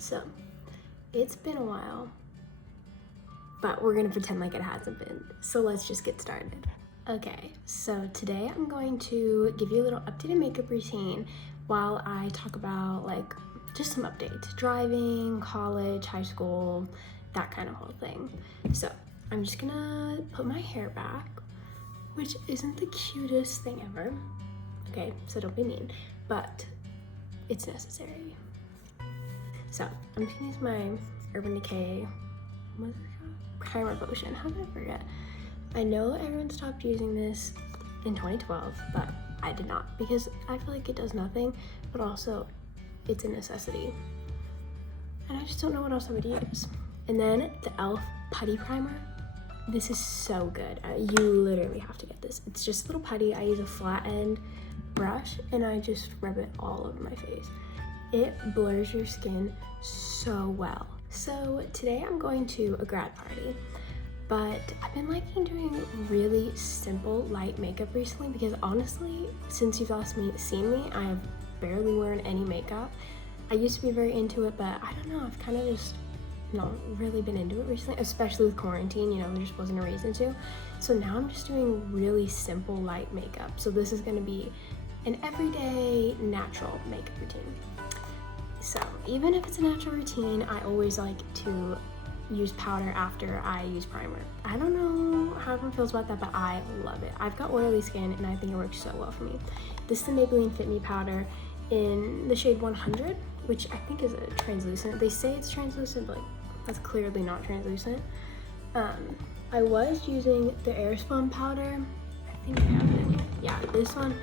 So, it's been a while, but we're gonna pretend like it hasn't been. So let's just get started. Okay, so today I'm going to give you a little updated makeup routine while I talk about like just some updates. Driving, college, high school, that kind of whole thing. So I'm just gonna put my hair back, which isn't the cutest thing ever. Okay, so don't be mean, but it's necessary. So I'm just gonna use my Urban Decay, what is it called? Primer potion. How did I forget? I know everyone stopped using this in 2012, but I did not because I feel like it does nothing, but also it's a necessity. And I just don't know what else I would use. And then the e.l.f. Putty Primer. This is so good. You literally have to get this. It's just a little putty. I use a flat end brush and I just rub it all over my face. It blurs your skin so well. So today I'm going to a grad party, but I've been liking doing really simple light makeup recently because honestly, since you've last seen me, I have barely worn any makeup. I used to be very into it, but I don't know, I've kind of just not really been into it recently, especially with quarantine, you know, there just wasn't a reason to. So now I'm just doing really simple light makeup. So this is gonna be an everyday natural makeup routine. So even if it's a natural routine, I always like to use powder after I use primer. I don't know how everyone feels about that, but I love it. I've got oily skin and I think it works so well for me. This is the Maybelline Fit Me powder in the shade 100, which I think is a translucent. They say it's translucent, but that's clearly not translucent. I was using the Airspun powder. I think I have it in here. Yeah, this one.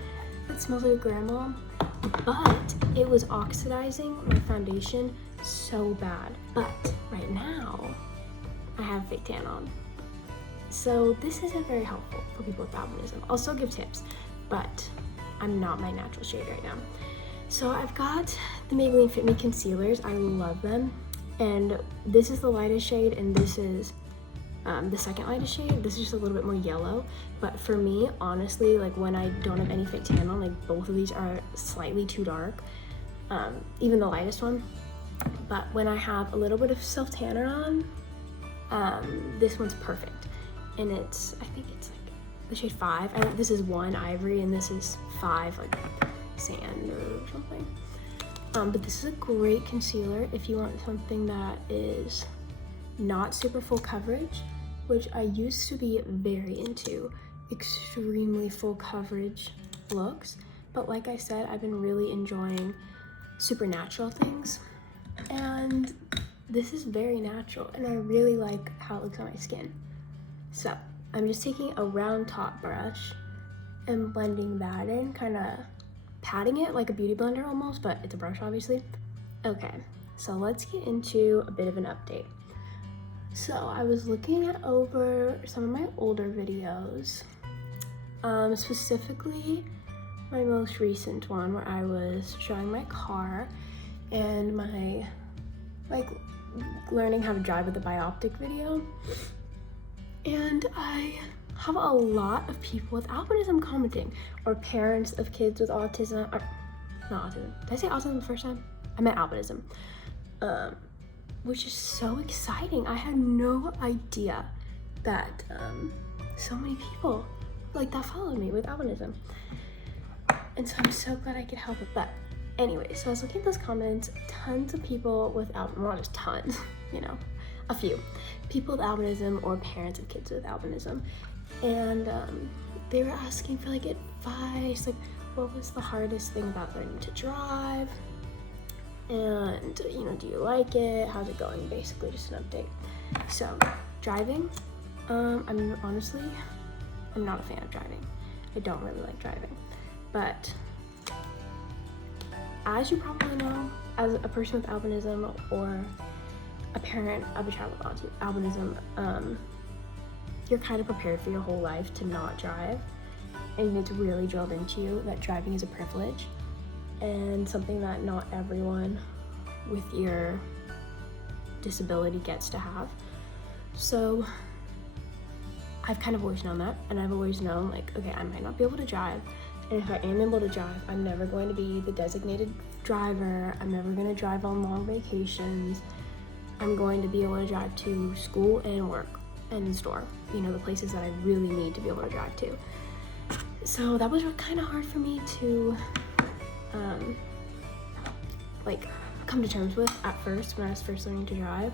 It smells like grandma, but it was oxidizing my foundation so bad. But right now, I have fake tan on. So this isn't very helpful for people with albinism. I'll still give tips, but I'm not my natural shade right now. So I've got the Maybelline Fit Me concealers. I love them. And this is the lightest shade, and this is the second lightest shade. This is just a little bit more yellow, but for me, honestly, like when I don't have any fake tan on, like both of these are slightly too dark, even the lightest one. But when I have a little bit of self tanner on, this one's perfect. And it's, I think it's like the shade 5. I think this is 1 ivory and this is 5 like sand or something. But this is a great concealer if you want something that is not super full coverage, which I used to be very into, extremely full coverage looks. But like I said, I've been really enjoying super natural things. And this is very natural and I really like how it looks on my skin. So I'm just taking a round top brush and blending that in, kind of patting it like a beauty blender almost, but it's a brush obviously. Okay, so let's get into a bit of an update. So I was looking over some of my older videos, specifically my most recent one where I was showing my car and my like learning how to drive with the bioptic video. And I have a lot of people with albinism commenting, or parents of kids with autism, or not autism. Did I say autism the first time? I meant albinism. Which is so exciting. I had no idea that so many people like that followed me with albinism. And so I'm so glad I could help it. But anyway, so I was looking at those comments, tons of people with albinism, well, not just tons, you know, a few people with albinism or parents of kids with albinism. And they were asking for like advice, like what was the hardest thing about learning to drive? And you know, do you like it? How's it going? Basically just an update. So driving, I'm not a fan of driving. I don't really like driving, but as you probably know, as a person with albinism or a parent of a child with albinism, you're kind of prepared for your whole life to not drive, and it's really drilled into you that driving is a privilege and something that not everyone with your disability gets to have. So I've kind of always known that, and I've always known like, okay, I might not be able to drive, and if I am able to drive, I'm never going to be the designated driver. I'm never gonna drive on long vacations. I'm going to be able to drive to school and work and store, you know, the places that I really need to be able to drive to. So that was kind of hard for me to like come to terms with at first when I was first learning to drive.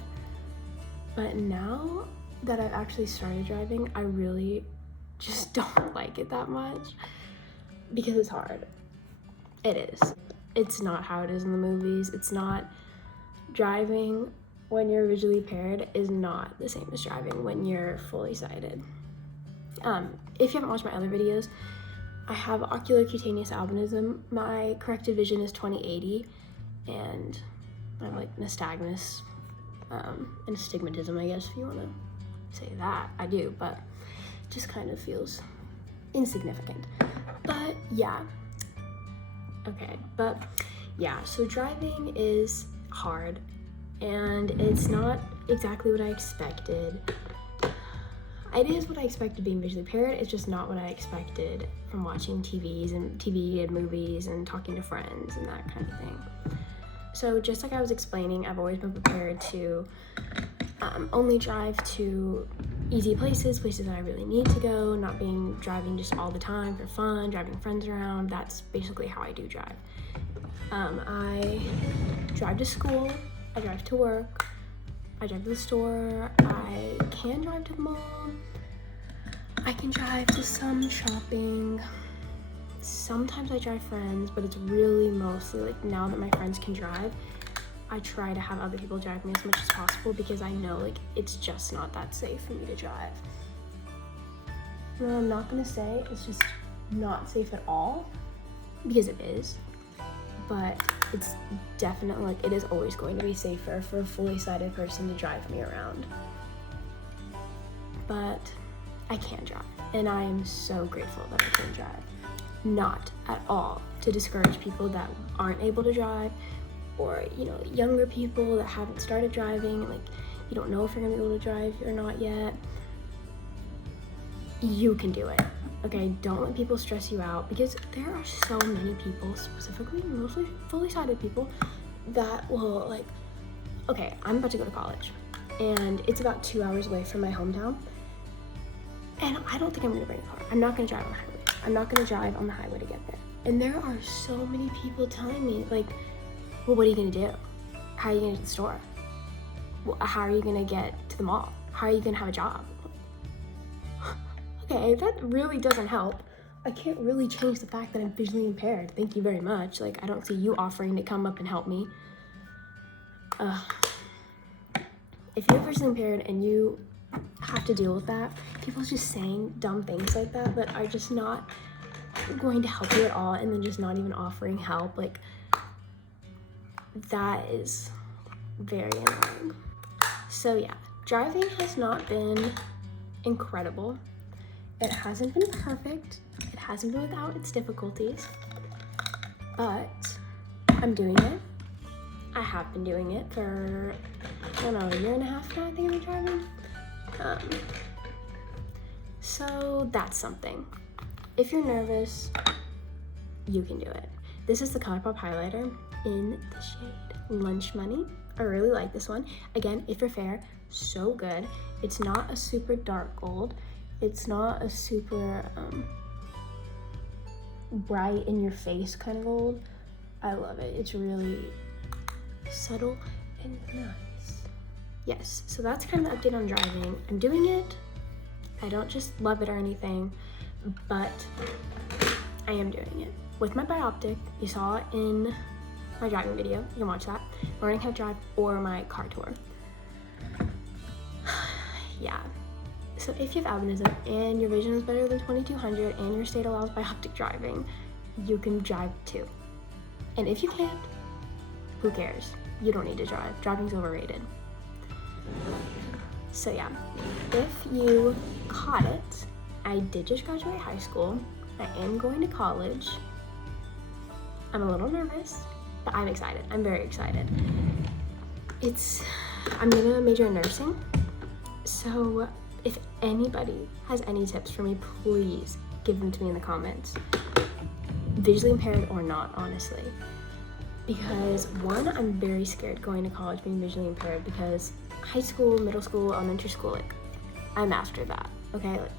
But now that I've actually started driving, I really just don't like it that much because it's hard. It is. It's not how it is in the movies. It's not. Driving when you're visually impaired is not the same as driving when you're fully sighted. If you haven't watched my other videos, I have ocular cutaneous albinism. My corrected vision is 20/80, and I have like nystagmus and astigmatism, I guess, if you want to say that. I do, but it just kind of feels insignificant. But yeah. Okay, but yeah, so driving is hard, and it's not exactly what I expected. It is what I expected being visually impaired. It's just not what I expected from watching TV and movies and talking to friends and that kind of thing. So just like I was explaining, I've always been prepared to only drive to easy places that I really need to go, not driving just all the time for fun, driving friends around. That's basically how I do drive. I drive to school, I drive to work, I drive to the store, I can drive to the mall, I can drive to some shopping. Sometimes I drive friends, but it's really mostly like now that my friends can drive, I try to have other people drive me as much as possible because I know like it's just not that safe for me to drive. No, I'm not gonna say it's just not safe at all, because it is, but it's definitely like it is always going to be safer for a fully sighted person to drive me around. But I can drive, and I am so grateful that I can drive. Not at all to discourage people that aren't able to drive, or you know, younger people that haven't started driving, like you don't know if you're gonna be able to drive or not yet. You can do it, okay? Don't let people stress you out, because there are so many people, specifically mostly fully sighted people, that will like, okay, I'm about to go to college and it's about 2 hours away from my hometown, and I don't think I'm gonna bring a car. I'm not gonna drive on the highway. I'm not gonna drive on the highway to get there. And there are so many people telling me like, well, what are you gonna do? How are you gonna get to the store? Well, how are you gonna get to the mall? How are you gonna have a job? Okay, that really doesn't help. I can't really change the fact that I'm visually impaired. Thank you very much. Like, I don't see you offering to come up and help me. If you're visually impaired and you have to deal with that, people just saying dumb things like that are just not going to help you at all, and then just not even offering help, like, that is very annoying. So yeah, driving has not been incredible. It hasn't been perfect. It hasn't been without its difficulties, but I'm doing it. I have been doing it for, I don't know, a year and a half now, I think I've been driving. So that's something. If you're nervous, you can do it. This is the ColourPop highlighter in the shade Lunch Money. I really like this one. Again, if you're fair, so good. It's not a super dark gold. It's not a super bright in your face kind of gold. I love it. It's really subtle and nice. Yes, so that's kind of the update on driving. I'm doing it. I don't just love it or anything, but I am doing it. With my bioptic, you saw it in my driving video. You can watch that. Learning how to drive, or my car tour. Yeah. So if you have albinism and your vision is better than 2200 and your state allows bioptic driving, you can drive too. And if you can't, who cares? You don't need to drive. Driving's overrated. So yeah, if you caught it, I did just graduate high school. I am going to college. I'm a little nervous, but I'm excited. I'm very excited. I'm gonna major in nursing. So if anybody has any tips for me, please give them to me in the comments. Visually impaired or not, honestly. because one, I'm very scared going to college being visually impaired, because high school, middle school, elementary school, like I mastered that, okay? Like,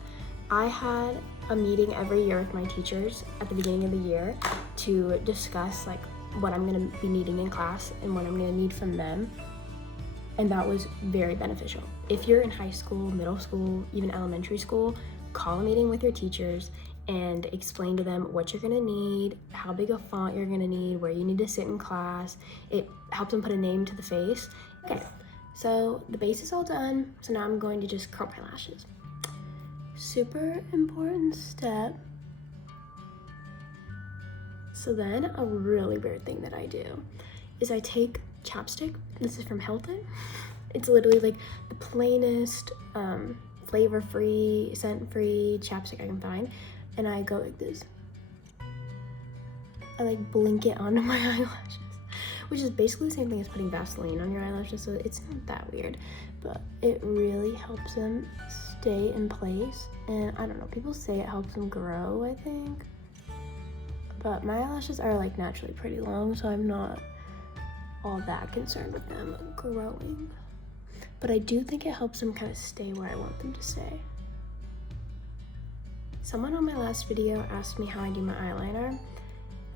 I had a meeting every year with my teachers at the beginning of the year to discuss like what I'm gonna be needing in class and what I'm gonna need from them. And that was very beneficial. If you're in high school, middle school, even elementary school, call a meeting with your teachers and explain to them what you're gonna need, how big a font you're gonna need, where you need to sit in class. It helps them put a name to the face. Okay, so the base is all done. So now I'm going to just curl my lashes. Super important step. So then a really weird thing that I do is I take chapstick. This is from Hilton. It's literally like the plainest, flavor-free, scent-free chapstick I can find. And I go like this. I like blink it onto my eyelashes, which is basically the same thing as putting Vaseline on your eyelashes, so it's not that weird, but it really helps them stay in place. And I don't know, people say it helps them grow, I think. But my eyelashes are like naturally pretty long, so I'm not all that concerned with them growing. But I do think it helps them kind of stay where I want them to stay. Someone on my last video asked me how I do my eyeliner,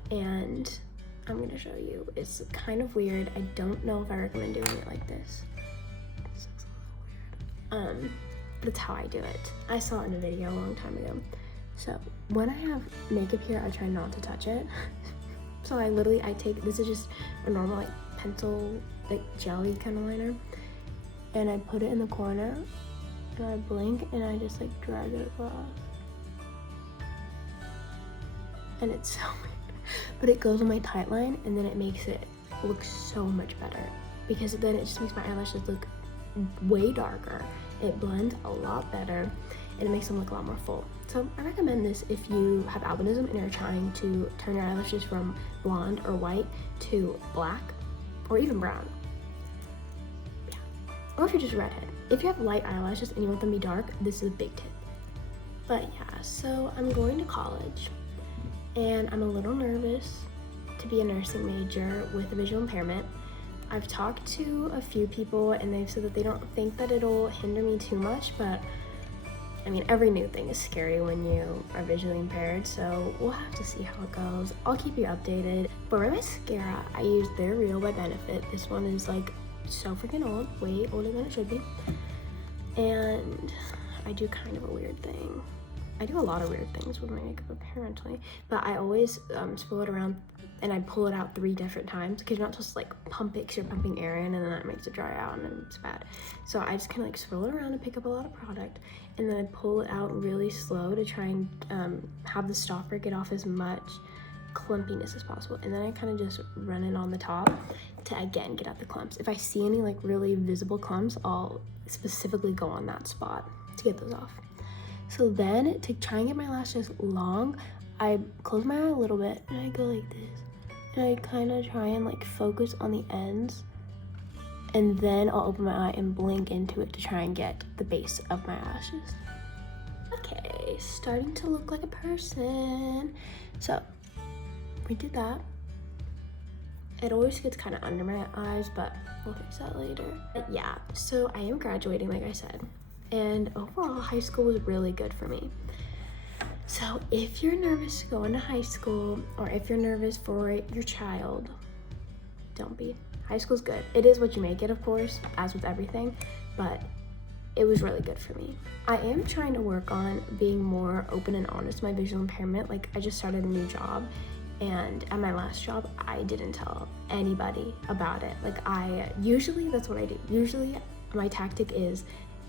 and I'm gonna show you. It's kind of weird. I don't know if I recommend doing it like this. This looks a little weird. But it's how I do it. I saw it in a video a long time ago. So when I have makeup here, I try not to touch it. So I take, this is just a normal like pencil, like jelly kind of liner. And I put it in the corner and I blink and I just like drag it across. And it's so weird. But it goes on my tight line and then it makes it look so much better, because then it just makes my eyelashes look way darker. It blends a lot better and it makes them look a lot more full. So I recommend this if you have albinism and you're trying to turn your eyelashes from blonde or white to black or even brown. Yeah. Or if you're just a redhead. If you have light eyelashes and you want them to be dark, this is a big tip. But yeah, so I'm going to college and I'm a little nervous to be a nursing major with a visual impairment. I've talked to a few people and they've said that they don't think that it'll hinder me too much, but I mean, every new thing is scary when you are visually impaired, so we'll have to see how it goes. I'll keep you updated. For my mascara, I use They're Real by Benefit. This one is like so freaking old, way older than it should be. And I do kind of a weird thing. I do a lot of weird things with my makeup apparently, but I always swirl it around and I pull it out 3 different times, because you're not supposed to like pump it because you're pumping air in and then that makes it dry out and then it's bad. So I just kind of like swirl it around and pick up a lot of product, and then I pull it out really slow to try and have the stopper get off as much clumpiness as possible. And then I kind of just run it on the top to again get out the clumps. If I see any like really visible clumps, I'll specifically go on that spot to get those off. So then to try and get my lashes long, I close my eye a little bit and I go like this. And I kind of try and like focus on the ends, and then I'll open my eye and blink into it to try and get the base of my lashes. Okay, starting to look like a person. So we did that. It always gets kind of under my eyes, but we'll fix that later. But yeah, so I am graduating, like I said, and overall high school was really good for me. So if you're nervous to go into high school, or if you're nervous for your child, don't be. High school's good. It is what you make it, of course, as with everything, but it was really good for me. I am trying to work on being more open and honest with my visual impairment. Like, I just started a new job, and at my last job, I didn't tell anybody about it. Like, usually that's what I do. Usually my tactic is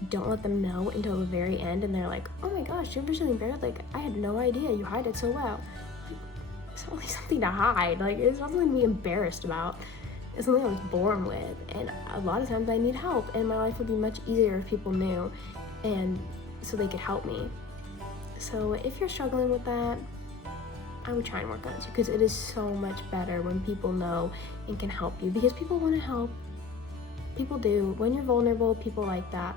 don't let them know until the very end, and they're like, oh my gosh, you're visually impaired, like I had no idea, you hide it so well. Like, it's only something to hide, like it's not something to be embarrassed about. It's something I was born with, and a lot of times I need help, and my life would be much easier if people knew, and so they could help me. So if you're struggling with that, I would try and work on it too, because it is so much better when people know and can help you, because people want to help. People do. When you're vulnerable, people like that.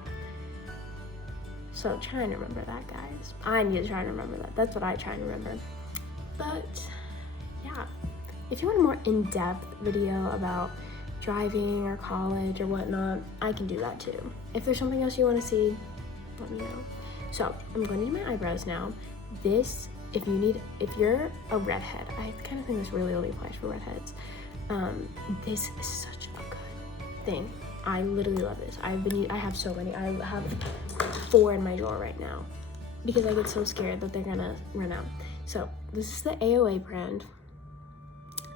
So try and remember that, guys. I need to try and remember that. That's what I try and remember. But yeah, if you want a more in-depth video about driving or college or whatnot, I can do that too. If there's something else you want to see, let me know. So I'm going to do my eyebrows now. This, if you're a redhead, I kind of think this really only applies for redheads. This is such a good thing. I literally love this. I have so many. I have 4 in my drawer right now because I get so scared that they're gonna run out. So this is the AOA brand.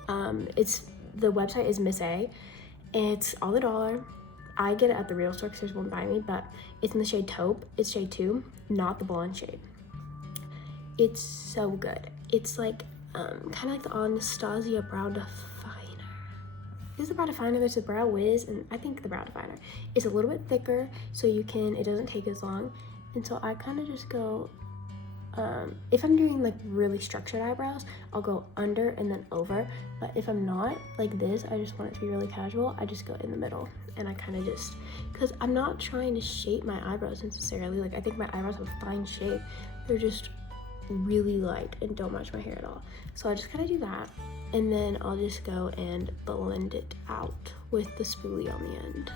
The website is Miss A. It's all $1. I get it at the real store because there's one by me, but it's in the shade taupe. It's shade 2, not the blonde shade. It's so good. It's like kind of like the Anastasia Brow Definer. There's the Brow Definer, there's the Brow Wiz, and I think the Brow Definer is a little bit thicker, so it doesn't take as long. And so I kind of just go, if I'm doing like really structured eyebrows, I'll go under and then over. But if I'm not like this, I just want it to be really casual, I just go in the middle. And I kind of just, because I'm not trying to shape my eyebrows necessarily. Like I think my eyebrows have a fine shape. They're just really light and don't match my hair at all. So I just kind of do that. And then I'll just go and blend it out with the spoolie on the end.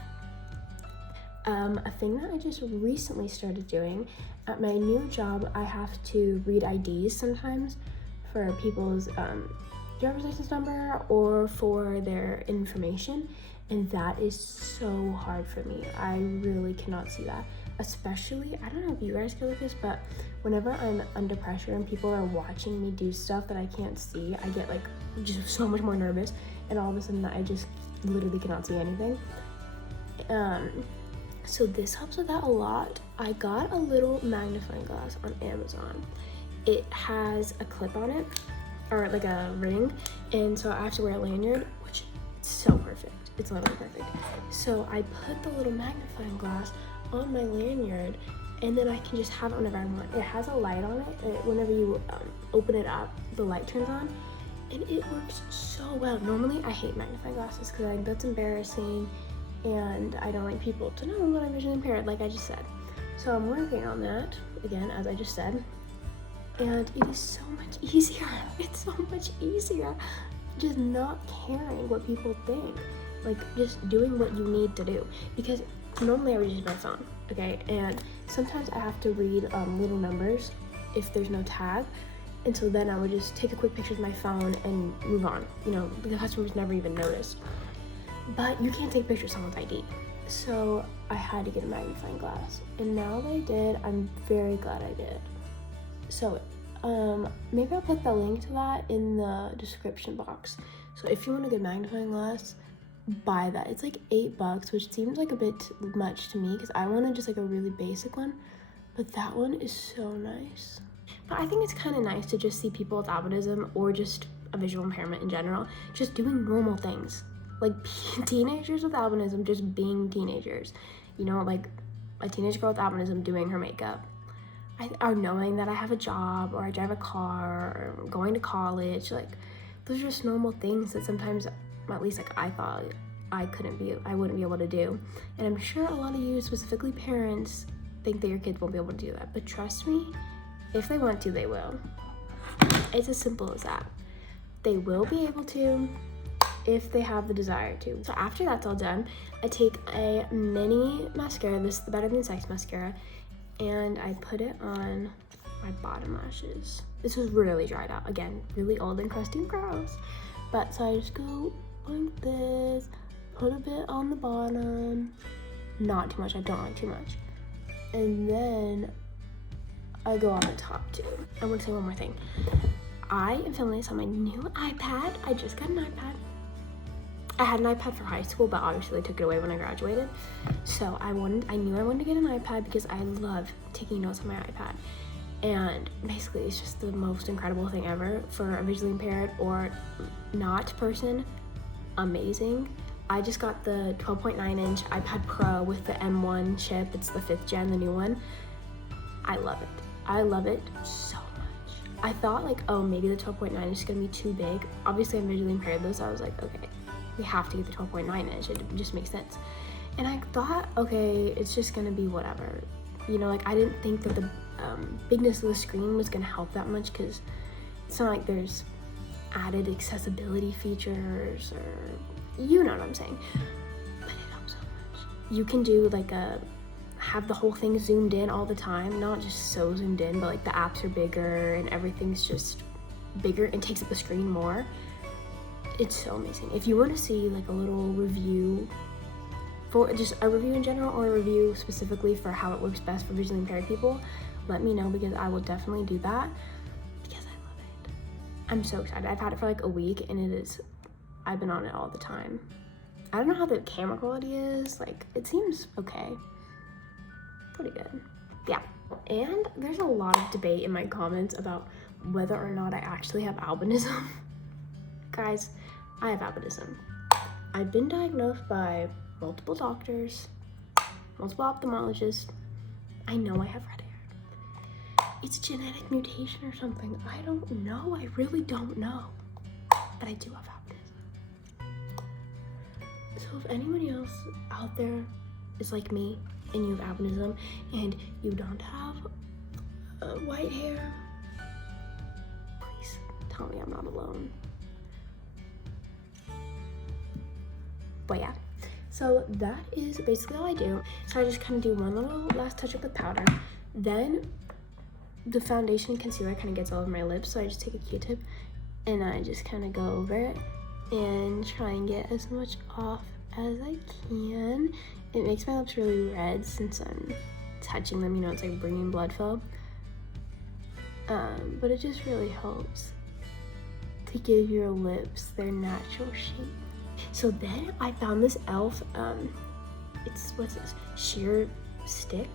A thing that I just recently started doing, at my new job, I have to read IDs sometimes for people's driver's license number or for their information. And that is so hard for me. I really cannot see that. Especially, I don't know if you guys go like this, but whenever I'm under pressure and people are watching me do stuff that I can't see, I get like just so much more nervous, and all of a sudden I just literally cannot see anything. So this helps with that a lot. I got a little magnifying glass on Amazon. It has a clip on it, or like a ring, and so I have to wear a lanyard, which is so perfect. It's literally perfect. So I put the little magnifying glass on my lanyard, and then I can just have it whenever I want. It has a light on it, and whenever you open it up, the light turns on, and it works so well. Normally I hate magnifying glasses because I think that's embarrassing, and I don't like people to know that I'm visually impaired, like I just said. So I'm working on that, again, as I just said, and it is so much easier. It's so much easier just not caring what people think, like just doing what you need to do. Because normally I would use my phone, okay, and sometimes I have to read little numbers if there's no tag, and so then I would just take a quick picture with my phone and move on. You know, the customers never even noticed. But you can't take pictures of someone's ID, so I had to get a magnifying glass, and now that I did, I'm very glad I did. So maybe I'll put the link to that in the description box. So if you want a good magnifying glass, buy that. It's like $8, which seems like a bit much to me because I wanted just like a really basic one, but that one is so nice. But I think it's kind of nice to just see people with albinism or just a visual impairment in general just doing normal things, like teenagers with albinism just being teenagers, you know, like a teenage girl with albinism doing her makeup, or knowing that I have a job or I drive a car or going to college. Like those are just normal things that sometimes, at least like I thought I wouldn't be able to do. And I'm sure a lot of you, specifically parents, think that your kids won't be able to do that. But trust me, if they want to, they will. It's as simple as that. They will be able to if they have the desire to. So after that's all done, I take a mini mascara. This is the Better Than Sex mascara, and I put it on my bottom lashes. This was really dried out. Again, really old and crusty and gross. But so I just go like this, put a bit on the bottom, not too much, I don't like too much, and then I go on the top too. I want to say one more thing. I am filming this on my new iPad. I just got an iPad. I had an iPad for high school, but obviously they took it away when I graduated. So I knew I wanted to get an iPad because I love taking notes on my iPad. And basically it's just the most incredible thing ever for a visually impaired or not person. Amazing. I just got the 12.9-inch iPad Pro with the M1 chip. It's the 5th gen, the new one. I love it. I love it so much. I thought like, oh, maybe the 12.9 is gonna be too big. Obviously I'm visually impaired though, so I was like, okay, we have to get the 12.9-inch. It just makes sense. And I thought, okay, it's just gonna be whatever. You know, like I didn't think that the bigness of the screen was gonna help that much because it's not like there's added accessibility features, or you know what I'm saying. But it helps so much. You can do like have the whole thing zoomed in all the time, not just so zoomed in, but like the apps are bigger and everything's just bigger and takes up the screen more. It's so amazing. If you want to see like a little review, for just a review in general or a review specifically for how it works best for visually impaired people, let me know, because I will definitely do that, because I love it. I'm so excited. I've had it for like a week and I've been on it all the time. I don't know how the camera quality is, like it seems okay. Pretty good. Yeah. And there's a lot of debate in my comments about whether or not I actually have albinism. Guys, I have albinism. I've been diagnosed by multiple doctors, multiple ophthalmologists. I know I have red hair. It's a genetic mutation or something. I don't know. I really don't know. But I do have albinism. So if anybody else out there is like me and you have albinism and you don't have white hair, please tell me I'm not alone. But yeah, so that is basically all I do. So I just kind of do one little last touch up with powder. Then the foundation and concealer kind of gets all over my lips, so I just take a Q-tip and I just kind of go over it and try and get as much off as I can. It makes my lips really red since I'm touching them, you know, it's like bringing blood flow. But it just really helps to give your lips their natural shape. So then I found this e.l.f. What's this? Sheer Stick?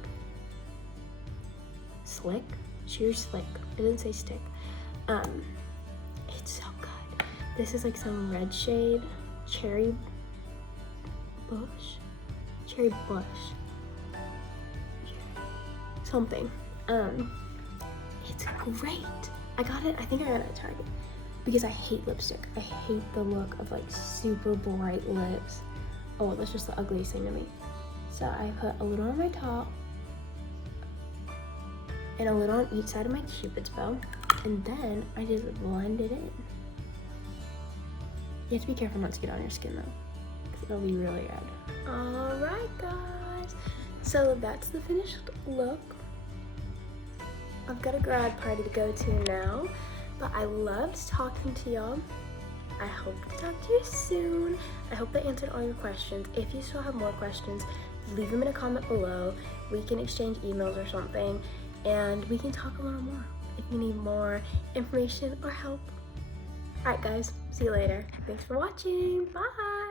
Slick? Sheer Slick. It doesn't say stick. It's so good. This is like some red shade. Cherry bush? Cherry bush. Something. It's great. I think I got it at Target. Because I hate lipstick. I hate the look of like super bright lips. Oh, that's just the ugliest thing to me. So I put a little on my top and a little on each side of my Cupid's bow. And then I just blend it in. You have to be careful not to get on your skin though, because it'll be really red. All right, guys. So that's the finished look. I've got a grad party to go to now. But I loved talking to y'all. I hope to talk to you soon. I hope I answered all your questions. If you still have more questions, leave them in a comment below. We can exchange emails or something, and we can talk a little more if you need more information or help. All right, guys, see you later. Thanks for watching. Bye.